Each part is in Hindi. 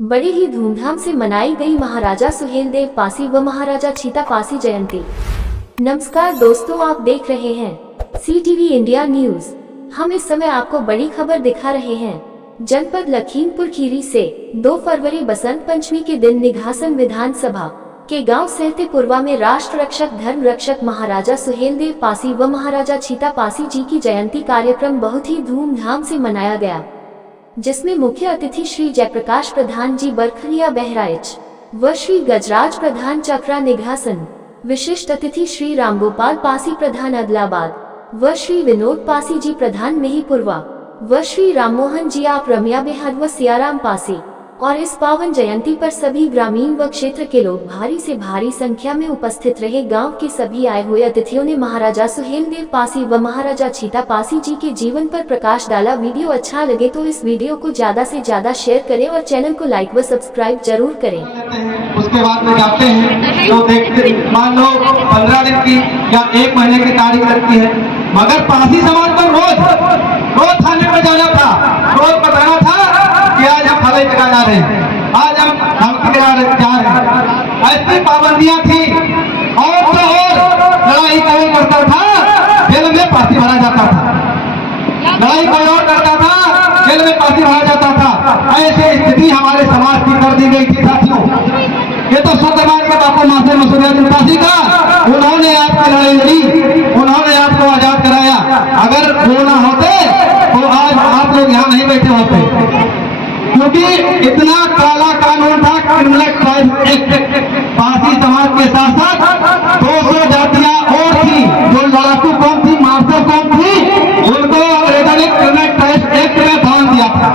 बड़े ही धूमधाम से मनाई गई महाराजा सुहेलदेव पासी व महाराजा छीता पासी जयंती। नमस्कार दोस्तों, आप देख रहे हैं CTV इंडिया न्यूज। हम इस समय आपको बड़ी खबर दिखा रहे हैं। जनपद लखीमपुर खीरी से 2 फरवरी बसंत पंचमी के दिन निघासन विधानसभा के गांव सहतेपुरवा में राष्ट्र रक्षक धर्म रक्षक महाराजा सुहेलदेव पासी व महाराजा छीता पासी जी की जयंती कार्यक्रम बहुत ही धूमधाम से मनाया गया, जिसमें मुख्य अतिथि श्री जयप्रकाश प्रधान जी बरखलिया बहराइच व श्री गजराज प्रधान चक्रा निघासन, विशिष्ट अतिथि श्री रामगोपाल पासी प्रधान अदलाबाद व श्री विनोद पासी जी प्रधान मेहीपुरवा व श्री राममोहन जी आप रमिया बेहद व सियाराम पासी। और इस पावन जयंती पर सभी ग्रामीण व क्षेत्र के लोग भारी से भारी संख्या में उपस्थित रहे। गांव के सभी आए हुए अतिथियों ने महाराजा सुहेलदेव पासी व महाराजा छीता पासी जी के जीवन पर प्रकाश डाला। वीडियो अच्छा लगे तो इस वीडियो को ज्यादा से ज्यादा शेयर करें और चैनल को लाइक व सब्सक्राइब जरूर करें। उसके बाद में जाते हैं तो देखते, मान लो 15 दिन की या 1 महीने की तारीख लगती है, मगर पासी समाज को रोज थाने पर जाना था, रोज बताना था कि आज हम फलाई जगह जा रहे हैं, आज हम धमकी जा रहे हैं। ऐसी पाबंदियां थी। और तो और लड़ाई कोई करता था, जेल में पासी भरा जाता था। लड़ाई कोई और करता था, जेल में पासी भरा जाता था। ऐसी स्थिति हमारे समाज की कर दी गई थी साथियों। ये तो शुद्ध मान के बापू मास्टर मसूरिया पासी का, उन्होंने आपकी लड़ाई लड़ी, उन्होंने आपको आजाद कराया। अगर वो ना होते तो आज आप लोग यहाँ नहीं बैठे होते, क्योंकि इतना काला कानून था, क्रिमिनल क्राइम एक्ट। पासी समाज के साथ साथ 200 जातियां और थी जो लड़ाकू कौन थी, मार्शल कौन थी, उनको अंग्रेजों ने क्रिमिनल क्राइम एक्ट में बांध दिया था,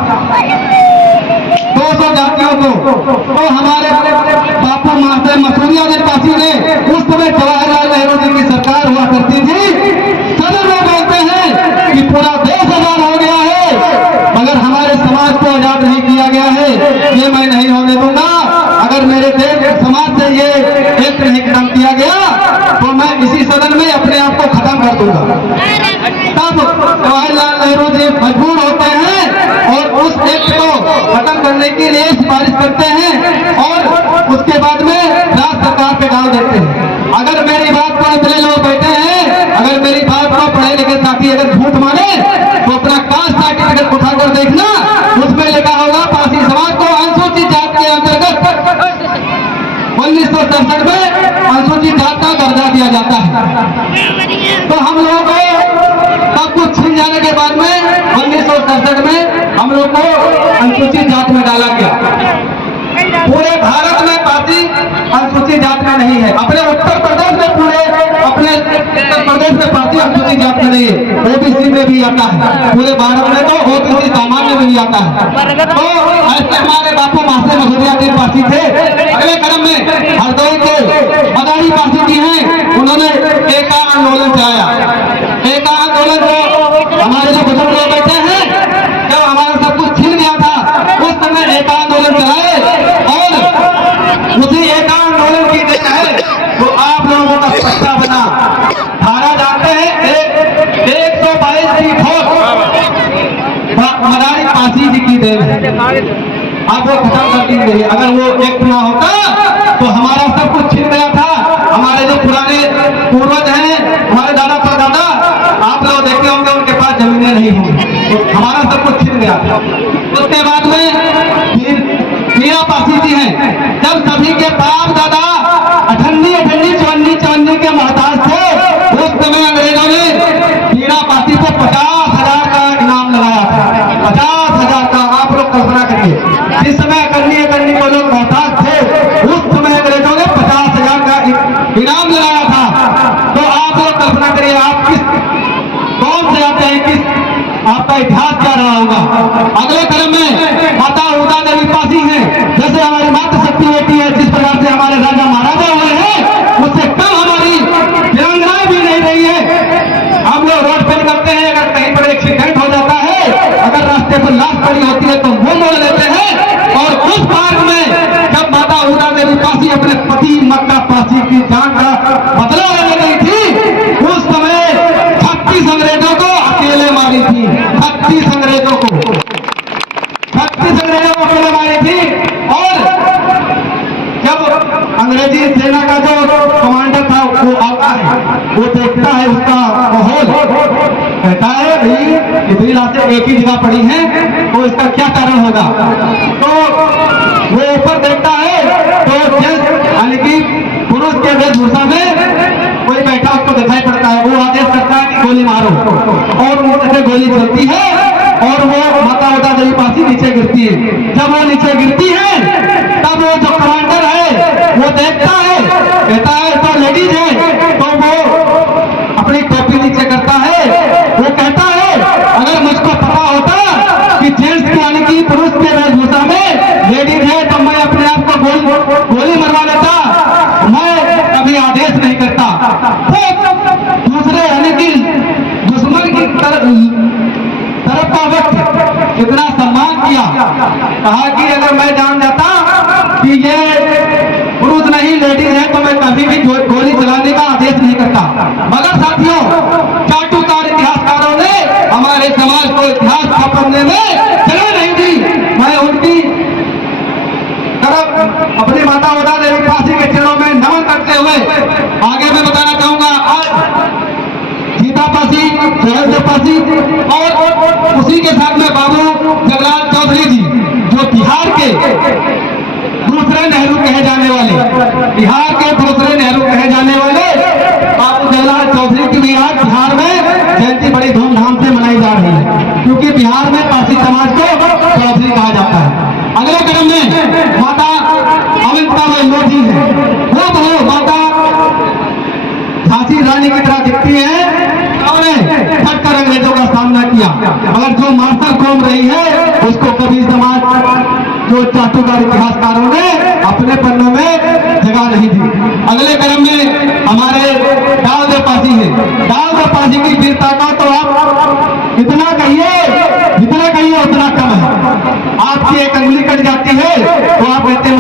200 जातियों को। तो हमारे बापू मास्टर मसूरिया ने पासी ने, उस समय जवाहरलाल नेहरू जी की सरकार हुआ करती थी। सदन में बोलते हैं कि पूरा देश आजाद हो गया है, मगर हमारे समाज को आजाद नहीं किया गया है, ये मैं नहीं होने दूंगा। अगर मेरे देश समाज से ये एक्ट नहीं खत्म किया गया तो मैं इसी सदन में अपने आप को खत्म कर दूंगा। तब जवाहरलाल नेहरू जी मजबूर होते हैं और उस एक्ट को खत्म करने के लिए सिफारिश करते हैं और उसके बाद में राज्य सरकार पे डाल देते हैं। अगर मेरी बात को इतने लोग बैठे हैं, अगर मेरी बात को पढ़े लिखे साथी अगर झूठ माने तो अपना कास्ट सर्टिफिकेट उठाकर देखना, उसमें लिखा होगा पासी समाज को अनुसूचित जाति के अंतर्गत 1967 में अनुसूचित जाति का दर्जा दिया जाता है। तो हम लोगों को सब कुछ छीन जाने के बाद में 1967 में हम लोग को अनुसूचित जाति में डाला गया। पूरे भारत में पासी अनुसूचित जाति में नहीं है। अपने उत्तर प्रदेश में, पूरे अपने उत्तर प्रदेश में पासी अनुसूचित जाति में नहीं है, OBC में भी आता है। पूरे भारत में तो OBC सामान्य में भी आता है। तो ऐसे हमारे बापू मास्टर मसूरिया के पासी थे। अगले क्रम में हरदोई के मदारी पासी जी हैं, उन्होंने एक आंदोलन चलाया। एक आंदोलन को हमारे जो बुजुर्ग लोग बैठे हैं, जब हमारा सब कुछ छीन गया था, उस समय एक आंदोलन चलाए और उसी एक आंदोलन की देन है वो आप लोगों का सत्ता बना। धारा जानते हैं 122 की मदारी पासी जी की देन है। आप वो खत्म कर देंगे। अगर वो एक्ट ना होता तो हमारा सब कुछ छिन गया था। हमारे जो पुराने पूर्वज हैं, हमारे दादा परदादा, आप लोग देखे होंगे उनके पास जमीनें नहीं होंगी, तो हमारा सब कुछ छिन गया था। उसके बाद में मीरा पासी जी हैं, जब सभी के बाप दादा अठन्नी चवन्नी के मोहताज थे, उस समय अंग्रेजों ने मीरा पासी को 50,000 का इनाम लगाया था। 50,000 का, आप लोग कल्पना करिए। जिस समय अकन्नी को लोग मोहताज थे, उस समय अंग्रेजों ने 50,000 का इनाम लगाया था। तो आप लोग कल्पना करिए, आप कौन से आते हैं, आपका इतिहास क्या रहा होगा। अगले क्रम में माता उदा देवी पासी हैं। जैसे हमारी मातृशक्ति होती है, जिस प्रकार से हमारे राजा महाराजा हुए हैं, उससे कम हमारी वीरांगनाएं भी नहीं रही है। हम लोग रोड पे निकलते हैं, अगर कहीं पर एक्सीडेंट हो जाता है, अगर रास्ते पर लाश पड़ी होती है तो मुंह मोड़ लेते हैं। और उस मार्ग में जब माता उदा देवी पासी अपने पति मक्का पासी की जान का बदला लेने गई थी, उस समय 36 अंग्रेजों को अकेले मारी थी। 36 अंग्रेजों को अकेले मारी थी। और भी इतनी लाशें एक ही जगह पड़ी हैं, तो इसका क्या कारण होगा? तो वो ऊपर देखता है तो यानी कि पुरुष के वेशभूषा में कोई बैठा उसको दिखाई पड़ता है। वो आदेश करता है कि गोली मारो, और ऊपर से गोली चलती है और वो माता उदा देवी पासी नीचे गिरती है। जब वो नीचे गिरती है तब वो जो कमांडर है वो देखता है, कहता है तो लेडीज है, तो वो अपनी टोपी नीचे करता है। वो कहता है अगर मुझको पता होता कि जेंट्स यानी कि पुरुष के वेशभूषा में लेडीज है तो मैं अपने आप को गोली मरवा लेता, मैं कभी आदेश नहीं करता। वो दूसरे यानी कि दुश्मन की तरफ का वक्त कितना सम्मान किया, कहा कि अगर मैं जान जाता कि ये पुरुष नहीं लेडीज है तो मैं कभी भी गोली चलाने का आदेश नहीं करता। मगर साथियों, चाटुकार इतिहासकारों ने हमारे समाज को इतिहास छापने में जगह नहीं दी। मैं उनकी तरफ अपनी माता उदा देवी पासी के चरणों में नमन करते हुए आगे मैं बताना चाहूंगा, आज सीता पासी, जयंत पासी और उसी के साथ में बाबू जगलाल चौधरी जी, जो बिहार के दूसरे नेहरू कहे जाने वाले, बिहार के दूसरे नेहरू कहे जाने वाले बाबू जगलाल चौधरी की भी आज बिहार में जयंती बड़ी धूमधाम से मनाई जा रही है, क्योंकि बिहार में पासी समाज को चौधरी कहा जाता है। अगले क्रम में माता अविंताबाई लोधी है, वो माता झांसी रानी की तरह दिखती है, उन्होंने फटकर अंग्रेजों का सामना किया, मगर जो मास्टर कौम रही है उसको कभी समाज जो चाटुकार इतिहासकारों ने अपने पन्नों में जगह नहीं दी। अगले क्रम में हमारे डाल दे पासी है, डाल दे पासी की वीरता का तो आप इतना कहिए जितना कहिए उतना कम है। आपकी एक अंगुली कट जाती है तो आप कहते हैं